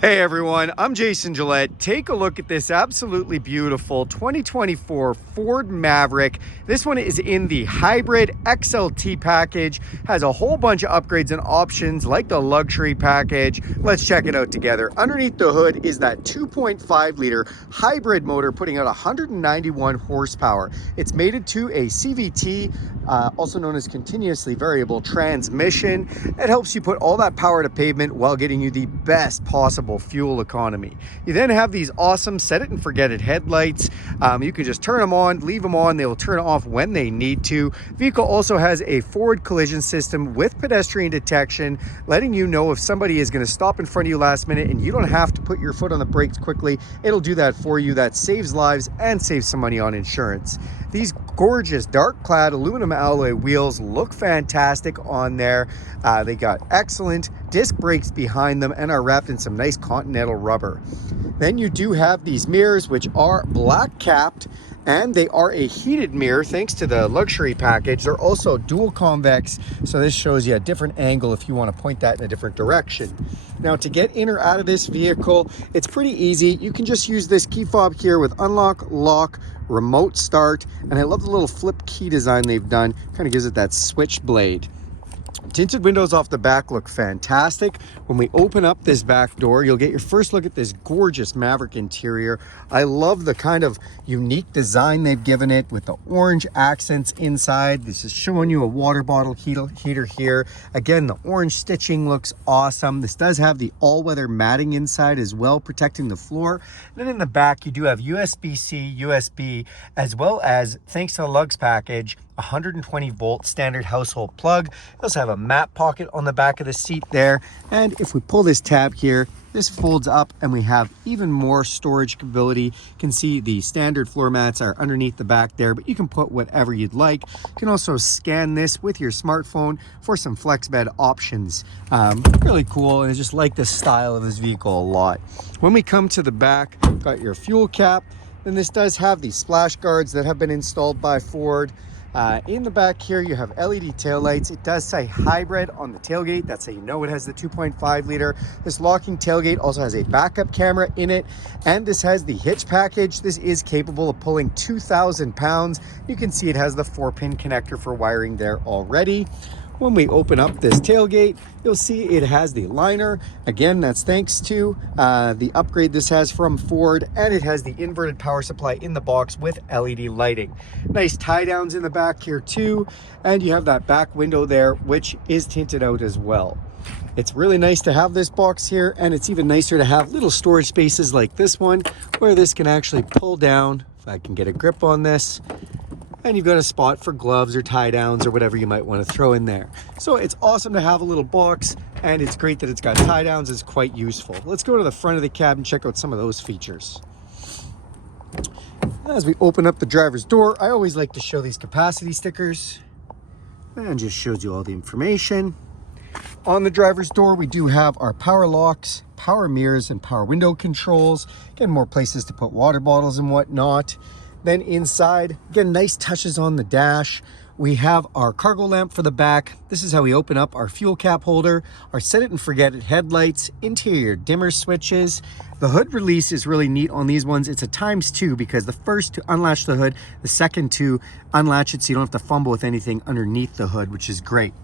Hey everyone, I'm Jason Gillette. Take a look at this absolutely beautiful 2024 Ford Maverick. This one is in the Hybrid XLT package, has a whole bunch of upgrades and options like the luxury package. Let's check it out together. Underneath the hood is that 2.5 liter hybrid motor putting out 191 horsepower. It's mated to a CVT, also known as continuously variable transmission. It helps you put all that power to pavement while getting you the best possible fuel economy. You then have these awesome set it and forget it headlights. You can just turn them on, leave them on, they will turn off when they need to. Vehicle also has a forward collision system with pedestrian detection, letting you know if somebody is going to stop in front of you last minute and you don't have to put your foot on the brakes quickly. It'll do that for you. That saves lives and saves some money on insurance. These gorgeous dark clad aluminum alloy wheels look fantastic on there. They got excellent disc brakes behind them and are wrapped in some nice Continental rubber. Then you do have these mirrors, which are black capped, and they are a heated mirror thanks to the luxury package. They're also dual convex, so this shows you a different angle if you want to point that in a different direction. Now, to get in or out of this vehicle, it's pretty easy. You can just use this key fob here with unlock, lock, remote start, and I love the little flip key design they've done. Kind of gives it that switch blade. Tinted windows off the back look fantastic. When we open up this back door, you'll get your first look at this gorgeous Maverick interior. I love the kind of unique design they've given it with the orange accents inside. This is showing you a water bottle heater here. Again, the orange stitching looks awesome. This does have the all-weather matting inside as well, protecting the floor. And then in the back, you do have USB-C, USB, as well as, thanks to the lugs package, 120 volt standard household plug. You also have a map pocket on the back of the seat there. And if we pull this tab here, this folds up and we have even more storage capability. You can see the standard floor mats are underneath the back there, but you can put whatever you'd like. You can also scan this with your smartphone for some flex bed options. Really cool, and I just like the style of this vehicle a lot. When we come to the back, got your fuel cap. Then this does have these splash guards that have been installed by Ford. In the back here, you have LED taillights. It does say hybrid on the tailgate. That's how you know it has the 2.5 liter. This locking tailgate also has a backup camera in it. And this has the hitch package. This is capable of pulling 2,000 pounds. You can see it has the 4-pin connector for wiring there already. When we open up this tailgate, you'll see it has the liner. Again, that's thanks to the upgrade this has from Ford, and it has the inverted power supply in the box with LED lighting. Nice tie downs in the back here too, and you have that back window there, which is tinted out as well. It's really nice to have this box here, and it's even nicer to have little storage spaces like this one, where this can actually pull down. If I can get a grip on this, and you've got a spot for gloves or tie downs or whatever you might want to throw in there. So it's awesome to have a little box, and it's great that it's got tie downs. It's quite useful. Let's go to the front of the cab and check out some of those features. As we open up the driver's door, I always like to show these capacity stickers, and just shows you all the information. On the driver's door, we do have our power locks, power mirrors, and power window controls. Again, more places to put water bottles and whatnot. Then inside, again, nice touches on the dash. We have our cargo lamp for the back. This is how we open up our fuel cap holder, our set it and forget it headlights, interior dimmer switches. The hood release is really neat on these ones. It's a ×2 because the first to unlatch the hood, the second to unlatch it so you don't have to fumble with anything underneath the hood, which is great.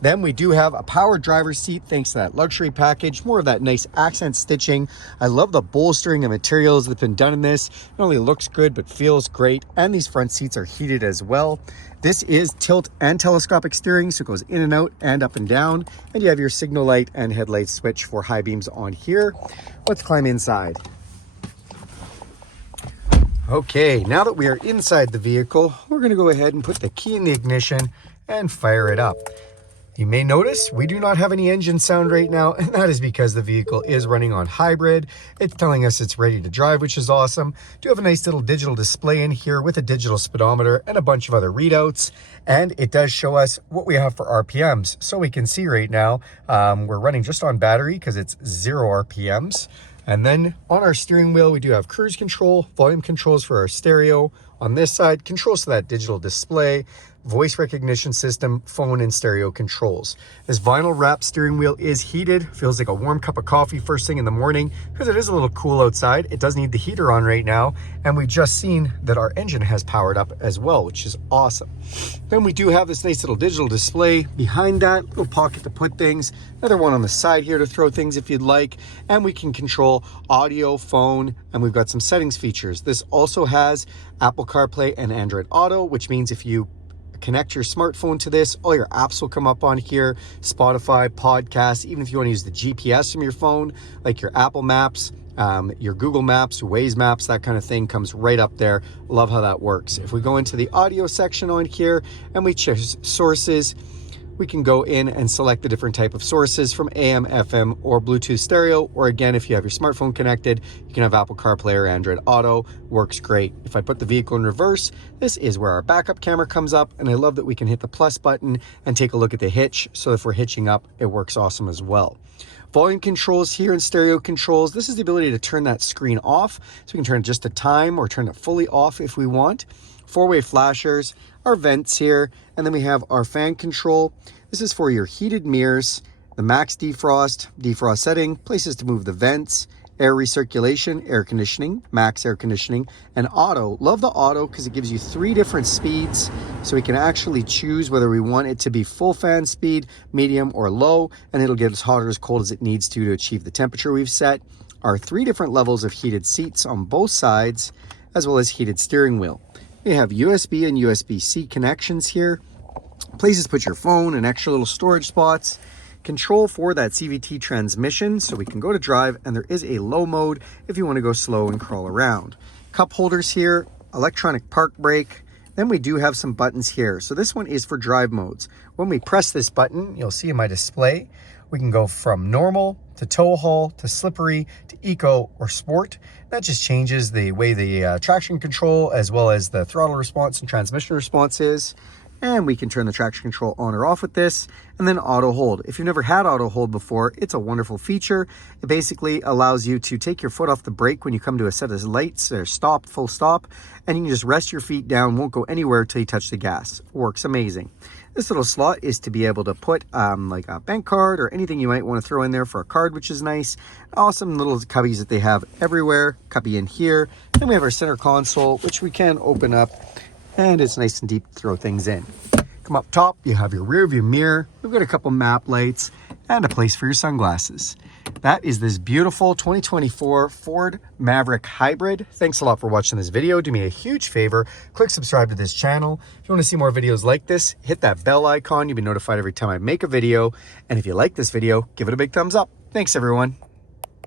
Then we do have a power driver's seat thanks to that luxury package, more of that nice accent stitching. I love the bolstering and materials that have been done in this. Not only looks good, but feels great. And these front seats are heated as well. This is tilt and telescopic steering, so it goes in and out and up and down. And you have your signal light and headlight switch for high beams on here. Let's climb inside. Okay, now that we are inside the vehicle, we're going to go ahead and put the key in the ignition and fire it up. You may notice we do not have any engine sound right now, and that is because the vehicle is running on hybrid. It's telling us it's ready to drive, which is awesome. Do have a nice little digital display in here with a digital speedometer and a bunch of other readouts. And it does show us what we have for RPMs. So we can see right now, we're running just on battery because it's 0 RPMs. And then on our steering wheel, we do have cruise control, volume controls for our stereo. On this side, controls to that digital display, voice recognition system, phone, and stereo controls. This vinyl wrap steering wheel is heated, feels like a warm cup of coffee first thing in the morning because it is a little cool outside. It does need the heater on right now, and we just seen that our engine has powered up as well, which is awesome. Then we do have this nice little digital display behind that, little pocket to put things, another one on the side here to throw things if you'd like, and we can control audio, phone, and we've got some settings features. This also has Apple CarPlay and Android Auto, which means if you connect your smartphone to this, all your apps will come up on here, Spotify, podcasts, even if you want to use the GPS from your phone, like your Apple Maps, your Google Maps, Waze Maps, that kind of thing comes right up there. Love how that works. If we go into the audio section on here and we choose sources, we can go in and select the different type of sources from AM, FM, or Bluetooth stereo, or again, if you have your smartphone connected, you can have Apple CarPlay or Android Auto. Works great. If I put the vehicle in reverse, this is where our backup camera comes up, and I love that we can hit the plus button and take a look at the hitch, so if we're hitching up, it works awesome as well. Volume controls here and stereo controls. This is the ability to turn that screen off, so we can turn it just to time or turn it fully off if we want. Four-way flashers, our vents here, and then we have our fan control. This is for your heated mirrors, the max defrost setting, places to move the vents, air recirculation, air conditioning, max air conditioning, and auto. Love the auto because it gives you 3 different speeds, so we can actually choose whether we want it to be full fan speed, medium, or low, and it'll get as hot or as cold as it needs to achieve the temperature we've set. Our 3 different levels of heated seats on both sides, as well as heated steering wheel. We have USB and USB-C connections here, places to put your phone and extra little storage spots, control for that CVT transmission, so we can go to drive, and there is a low mode if you want to go slow and crawl around. Cup holders here, electronic park brake, then we do have some buttons here. So this one is for drive modes. When we press this button, you'll see in my display, we can go from normal to tow haul to slippery to eco or sport. That just changes the way the traction control as well as the throttle response and transmission response is. And we can turn the traction control on or off with this, and then auto hold. If you've never had auto hold before, it's a wonderful feature. It basically allows you to take your foot off the brake when you come to a set of lights or stop, full stop, and you can just rest your feet down, won't go anywhere till you touch the gas. Works amazing. This little slot is to be able to put like a bank card or anything you might want to throw in there for a card, which is nice. Awesome little cubbies that they have everywhere. Cubby in here. Then we have our center console, which we can open up, and it's nice and deep to throw things in. Come up top, you have your rear view mirror. We've got a couple map lights and a place for your sunglasses. That is this beautiful 2024 Ford Maverick Hybrid. Thanks a lot for watching this video. Do me a huge favor, click subscribe to this channel. If you want to see more videos like this, hit that bell icon. You'll be notified every time I make a video. And if you like this video, give it a big thumbs up. Thanks, everyone.